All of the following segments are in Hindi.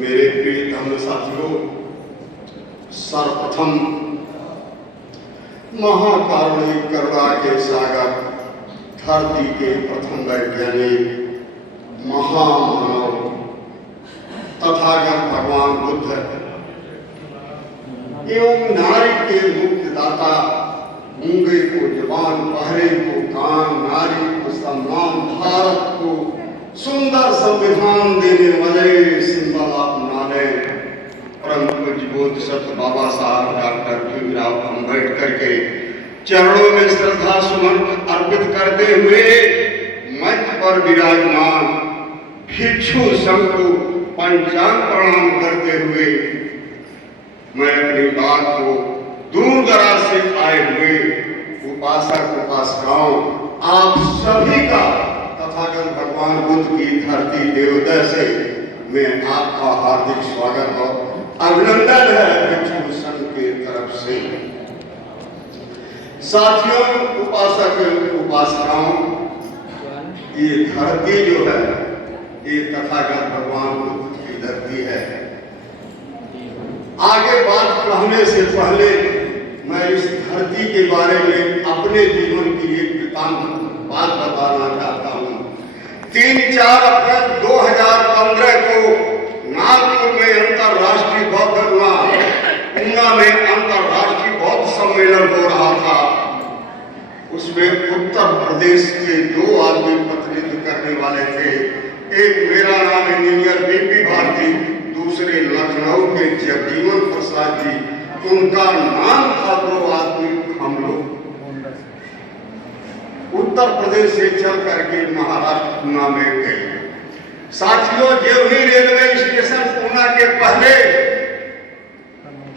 मेरे प्रिय धर्म साथियों, सर्वप्रथम महाकारुणिक करुणा के सागर, धरती के प्रथम वैज्ञानिक, महामानव तथागत भगवान बुद्ध एवं नारी के मुक्तिदाता, गूंगे को जबान, बहरे को कान, नारी को सम्मान, भारत को सुंदर संविधान देने वाले सिंबल अपनाने परम पूज्य बोधिसत्व बाबा साहब डॉक्टर भीमराव अम्बेडकर के चरणों में श्रद्धा सुमन अर्पित करते हुए मंच पर विराजमान भिक्षु संघ को पंचांग प्रणाम करते हुए मैं अपनी बात को दूर दराज से आए हुए उपासक उपासिकाओं आप सभी का तथागत भगवान बुद्ध की धरती देवोदय से मैं आपका हार्दिक स्वागत और अभिनंदन है भिक्षु संघ के तरफ से। साथियों, उपासक उपासिकाओं, ये धरती जो है ये तथागत भगवान बुद्ध की धरती है। आगे बात कहने से पहले मैं इस धरती के बारे में अपने जीवन की एक वृत्तांत बात बताना चाहता हूँ। 3-4 अप्रैल 2015 को नागपुर में अंतर्राष्ट्रीय बौद्ध ऊना में अंतर्राष्ट्रीय बौद्ध सम्मेलन हो रहा था। उसमें उत्तर प्रदेश के 2 आदमी प्रतिनिधित्व करने वाले थे। एक मेरा नाम इंजीनियर बीपी भारती, दूसरे लखनऊ के जगजीवन प्रसाद जी। उनका नाम था 2 आदमी हम लोग उत्तर प्रदेश से चल करके महाराष्ट्र ऊना में गए। साथियों, जेवनी रेलवे स्टेशन ऊना के पहले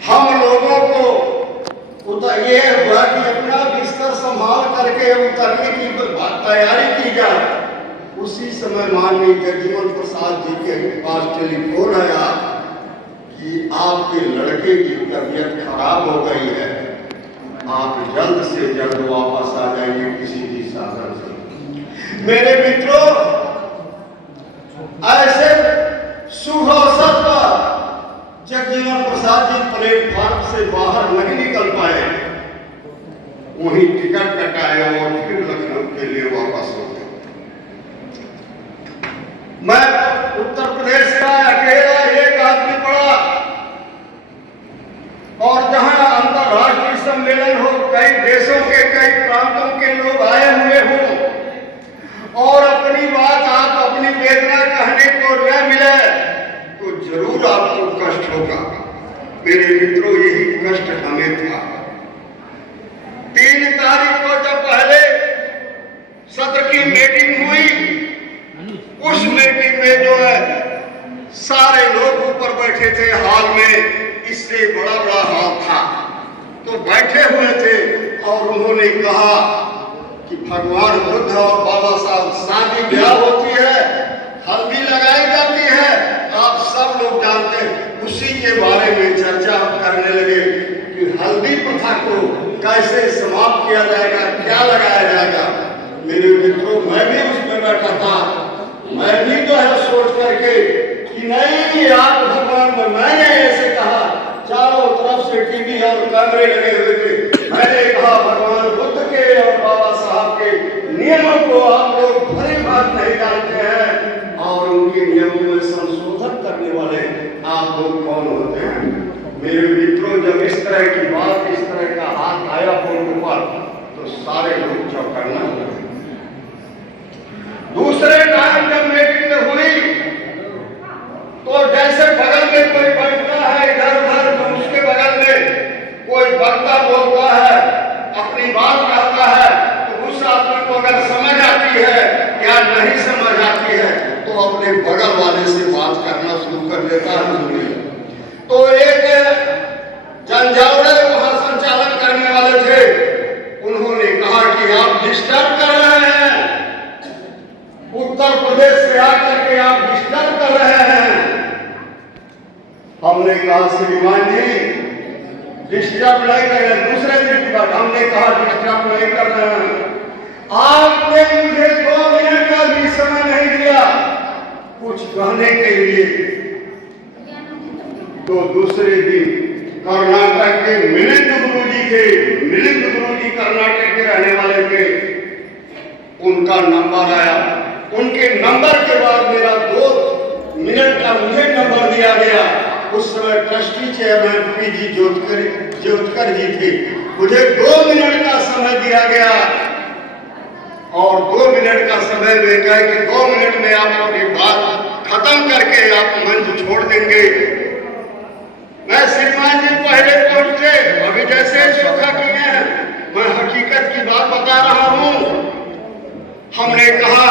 हम लोगों को ये हुआ कि अपना बिस्तर संभाल करके उतरने की तैयारी की जाए। उसी समय माननीय जगजीवन प्रसाद जी के पास टेलीफोन आया कि आपके लड़के की तबीयत खराब हो गई है, आप जल्द से जल्द वापस आ जाइए किसी भी साधन से। मेरे मित्रों, ऐसे शुभ अवसर पर जगजीवन प्रसाद जी प्लेटफार्म से बाहर नहीं निकल पाए, वहीं टिकट कटाए और फिर लखनऊ के लिए वापस हो गए। मैं उत्तर प्रदेश का अकेला एक आदमी पड़ा और जहां अंतर्राष्ट्रीय सम्मेलन हो, कई देशों के कई प्रांतों के लोग आए हुए हों और अपनी बात आप अपनी वेदना कहने को न मिले तो जरूर आपको कष्ट होगा। मेरे मित्रों, यही कष्ट हमें था। 3 तारीख को जब पहले सत्र की मीटिंग हुई, उस मीटिंग में जो है सारे लोग ऊपर बैठे थे हॉल में, इससे बड़ा हॉल था, तो बैठे हुए थे और उन्होंने कहा कि भगवान बुद्ध और बाबा साहब शादी ब्याह होती है, हल्दी लगाई जाती है, आप सब लोग जानते हैं। उसी के बारे में चर्चा करने लगे कि हल्दी प्रथा को कैसे समाप्त किया जाएगा, क्या लगाया जाएगा। मेरे मित्रों, मैं भी उसमें बैठा था। मैं भी जो है सोच करके कि नहीं, आप भगवान में, मैंने ऐसे कहा, चारों तरफ से टीवी और कैमरे लगे हुए थे। मैंने कहा भगवान बुद्ध के और बाबा साहब के नियमों को आप लोग भली बात नहीं जानते हैं और उनके नियमों में संशोधन करने वाले आप लोग कौन होते हैं। मेरे मित्रों, जब इस तरह की बात, इस तरह का हाथ आया फोन पर तो सारे लोग चौंकना हुए। दूसरे टाइम जब मीटिंग हुई तो जैसे बगल में कोई बैठता है इधर उधर, तो उसके बगल में कोई वक्ता बोलता है, अपनी बात कहता है, तो उस आदमी को अगर समझ आती है या नहीं समझ आती है तो अपने बगल वाले से बात करना शुरू कर देता है। तो एक जंजावड़े वहां संचालन करने वाले थे, उन्होंने कहा कि आप डिस्टर्ब कर रहे हैं, उत्तर प्रदेश से आकर के आप डिस्टर्ब कर रहे हैं। हमने कहा श्रीमान जी डिस्टर्ब नहीं कर रहे। दूसरे दिन की बात, हमने कहा डिस्टर्ब नहीं कर रहे हैं, आपने मुझे 2 मिनट का भी समय नहीं दिया कुछ कहने के लिए। तो दूसरे दिन कर्नाटक के मिलिंद गुरु जी थे, मिलिंद गुरु जी कर्नाटक के रहने वाले थे, उनका नंबर आया। उनके नंबर के बाद मेरा 2 मिनट का मुझे नंबर दिया गया। उस समय ट्रस्टी चेयरमैन पीजी ज्योतकर जी थे। मुझे 2 मिनट का समय दिया गया और 2 मिनट का समय में कहे कि 2 मिनट में आप अपनी बात खत्म करके आप मंच छोड़ देंगे। मैं श्रीमान जी पहले पहुंचे, अभी जैसे सुखा किए हैं, मैं हकीकत की बात बता रहा हूं। हमने कहा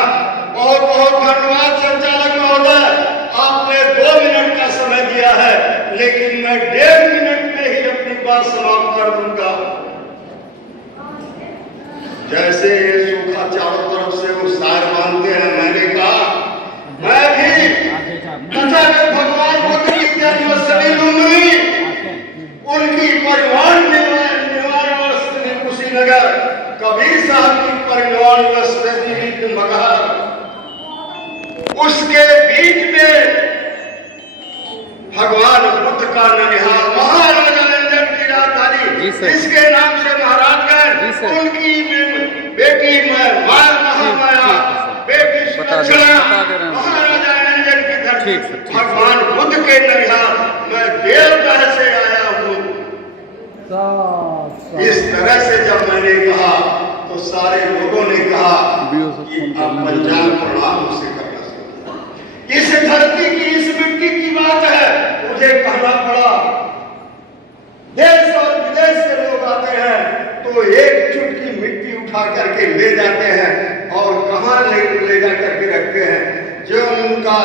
बहुत बहुत धन्यवाद संचालक महोदय, आपने 2 मिनट का समय दिया है, लेकिन मैं 1.5 मिनट में ही अपनी बात समाप्त कर दूंगा। जैसे सूखा चारों तरफ से वो सार मानते हैं, मैंने कहा मैं भी तथागत भगवान बुद्ध की जन्मस्थली लुम्बिनी, उनकी परिवहन निवारण स्थली कुशीनगर, कबीर साहब की परिवहन स्थली मगहर, उसके बीच में भगवान बुद्ध का ननिहाल महाराजा नंदन की राजधानी, जिसके नाम से महाराजगंज, उनकी बेटी महामाया, बेटी सुलक्षणा, महाराजा नंदन की धरती, भगवान बुद्ध के ननिहाल मैं देवदह से आया हूँ। इस तरह से जब मैंने कहा तो सारे लोगों ने कहा कि अब पंचांग प्रणाम उसे करना चाहिए। इस धरती की, इस मिट्टी की बात है, मुझे कहना पड़ा। देश और विदेश के लोग आते हैं तो एक चुटकी मिट्टी उठा करके ले जाते हैं और कहाँ ले जा करके रखते हैं, जो उनका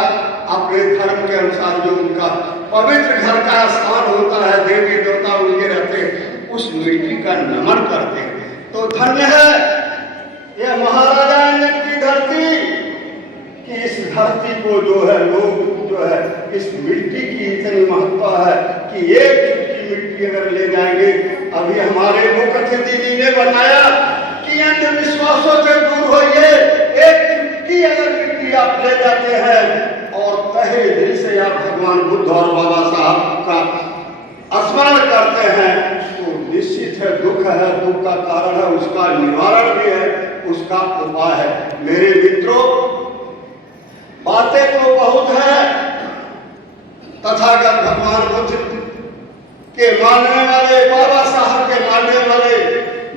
अपने धर्म के अनुसार जो उनका पवित्र घर का स्थान होता है, देवी देवता उनके रहते हैं, उस मिट्टी का नमन करते हैं। तो धन्य है यह महाराजा आनंद की धरती कि इस धरती को जो है लोग जो है इस मिट्टी की इतनी महत्व है कि एक चुटकी मिट्टी अगर ले जाएंगे, अभी हमारे मुख्य अतिथि जी ने बताया कि अंधविश्वासों से दूर होइए। एक चुटकी अगर मिट्टी आप ले जाते हैं और तहे दिल से आप भगवान बुद्ध और बाबा साहब का स्मरण करते हैं तो निश्चित है दुख है, दुख का कारण है, उसका निवारण भी है, उसका उपाय है। मेरे मित्रों, बातें तो बहुत है, तथागत भगवान बुद्ध के मानने वाले, बाबा साहब के मानने वाले,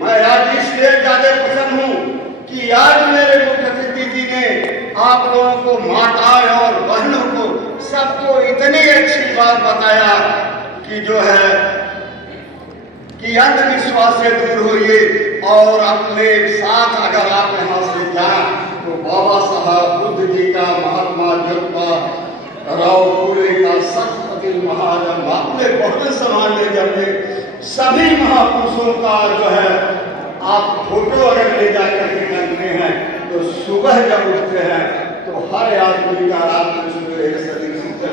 मैं आज इसलिए ज्यादा पसंद हूँ कि आज मेरे मुख्य अतिथि जी ने आप लोगों को, माताएं और बहनों को, सबको इतनी अच्छी बात बताया कि जो है कि अंधविश्वास से दूर होइए और अपने साथ अगर आप यहाँ से जाए तो बाबा साहब बुद्ध जी का, महात्मा ज्योतिबा राव फूले का, सतपति महाजन अपने बहुजन समाज में जब सभी महापुरुषों का जो है आप फोटो अगर ले जाकर के रखते हैं तो सुबह जब उठते हैं तो हर आदमी का रात में सुबह शरीर से,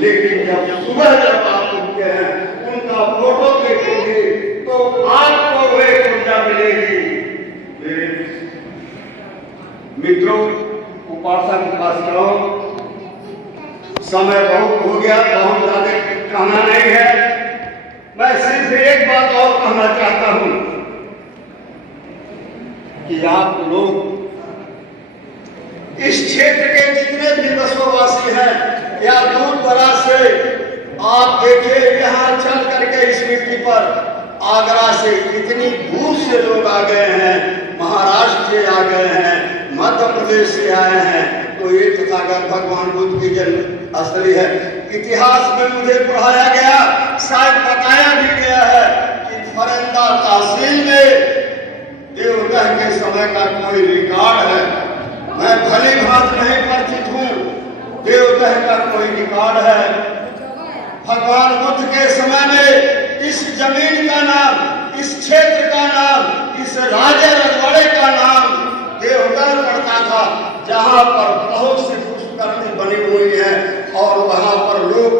लेकिन जब सुबह जब आप उठते हैं उनका फोटो देखेंगे तो आपको वह ऊर्जा मिलेगी। मित्रों, उपासक उपासिकाओं, समय बहुत हो गया, बहुत ज्यादा कहना नहीं है। मैं सिर्फ एक बात और कहना चाहता हूं कि आप लोग इस क्षेत्र के जितने भी बसवासी हैं या दूर दराज से आप देखिए, यहाँ चल करके इस मिट्टी पर आगरा से कितनी दूर से लोग आ गए हैं, महाराष्ट्र से आ गए हैं, मध्य प्रदेश से आए हैं। तो ये तथागत भगवान बुद्ध की जन्म स्थली है। इतिहास में मुझे पढ़ाया गया, शायद बताया भी गया है कि फरंदा तहसील में देवदह के समय का कोई रिकॉर्ड है। मैं भली भांति नहीं परिचित हूँ, देवदह का कोई रिकॉर्ड है। भगवान बुद्ध के समय में इस जमीन का नाम, इस क्षेत्र का नाम, इस राज्य रजवाड़े का नाम देवगढ़ पड़ता था, जहाँ पर बहुत सी पुष्करणी बनी हुई है और वहाँ पर लोग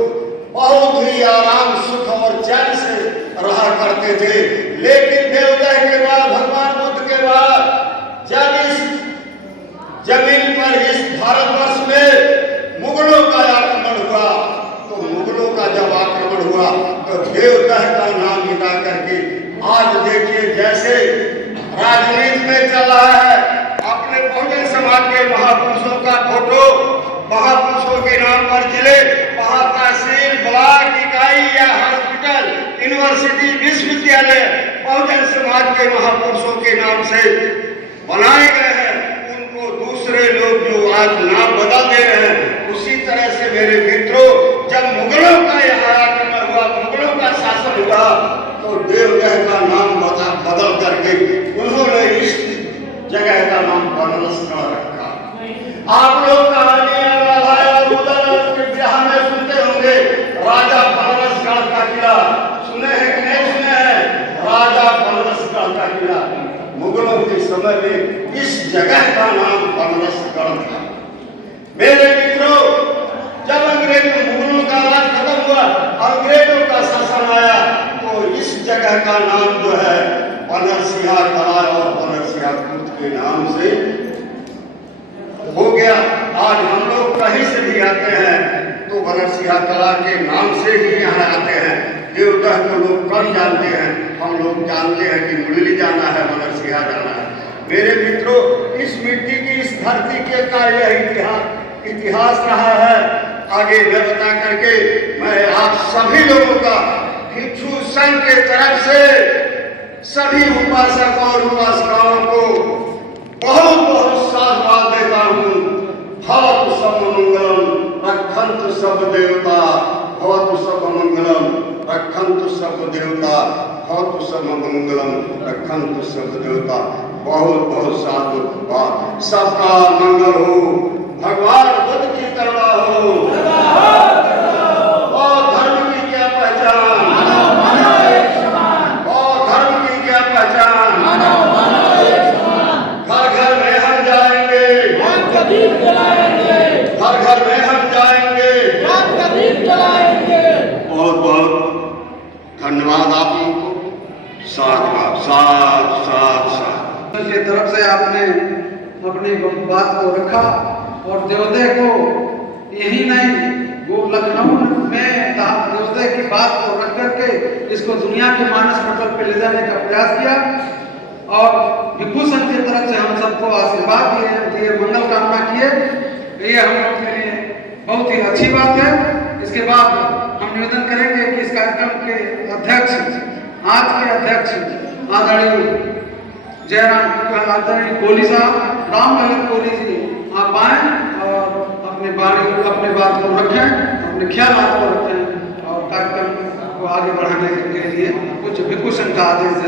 बहुत ही आराम, सुख और चैन से रहा करते थे। लेकिन देवदह के बाद, भगवान बुद्ध के बाद जब इस जमीन पर, इस भारतवर्ष में मुगलों का आक्रमण हुआ, तो मुगलों का जब आक्रमण नाम मिटा करके आज देखिए जैसे राजनीति में चल रहा है, अपने बहुजन समाज के महापुरुषों का फोटो, महापुरुषों के नाम पर जिले, वहां तहसील, ब्लॉक इकाई या हॉस्पिटल, यूनिवर्सिटी, विश्वविद्यालय बहुजन समाज के महापुरुषों के नाम से बनाए गए हैं। उनको दूसरे लोग जो आज नाम बदल दे रहे हैं, उसी तरह से मेरे मित्रों, जब मुगलों का यहाँ आक्रमण हुआ, मुगलों का शासन हुआ, तो देवगढ़ का नाम बदल करके उन्होंने इस जगह का नाम बनरसगढ़ रखा। आप लोग कहानियां राधा और उदय के बिहार में सुनते होंगे, राजा बनरसगढ़ का किला सुने हैं कि नहीं सुने हैं? राजा बनरसगढ़ का किला मुगलों के समय में इस जगह का नाम बनरसगढ़ था। मेरे मित्रों, जब मुगलों का राज खत्म हुआ, अंग्रेजों का शासन आया, तो इस जगह का नाम जो है बनरसिंहा कला और बनरसिंहा कुर्द के नाम से हो गया। आज हम लोग कहीं से भी आते हैं तो बनरसिंहा कला के नाम से ही यहाँ आते हैं। देवगढ़ को लोग कम जानते हैं, हम लोग जानते हैं कि मुरली जाना है, बनरसिंहा जाना है। मेरे मित्रों, इस मिट्टी की, इस धरती के का यह इतिहास रहा है। आगे मैं बता करके मैं आप सभी लोगों का भिक्षु संघ के तरफ से सभी उपासक और उपासिकाओं को बहुत बहुत साधुवाद देता हूँ। भवतु सब मंगलम रक्षन्तु सब देवता, भवतु सब मंगलम रक्षन्तु सब देवता, भवतु सब मंगलम रक्षन्तु सब देवता। बहुत बहुत साधुवाद। सबका मंगल हो, भगवान बुद्ध की करुणा हो। और धर्म की क्या पहचान? और धर्म की क्या पहचान? घर घर में हम जाएंगे, घर घर में हम जाएंगे, बहुत बहुत धन्यवाद आप लोगों को। साथ साथ साथ साथ की तरफ से आपने अपनी बात को रखा और देवदय को यही नहीं, वो लखनऊ में देवदय की बात को रख करके इसको दुनिया के मानस पटल पे ले जाने का प्रयास किया। और भिक्षु संघ की तरफ से हम सबको आशीर्वाद दिए, मंगल कामना किए। ये हम लोग के लिए बहुत ही अच्छी बात है। इसके बाद हम निवेदन करेंगे कि इस कार्यक्रम के अध्यक्ष, आज के अध्यक्ष आदरणीय जयराम आदरणीय कोहली साहब, राम ललित कोहली जी, आप आए और अपने बात को रखें, अपने ख्याल को रखें और कार्यक्रम को आगे बढ़ाने के लिए कुछ भिक्षु संघ का आदेश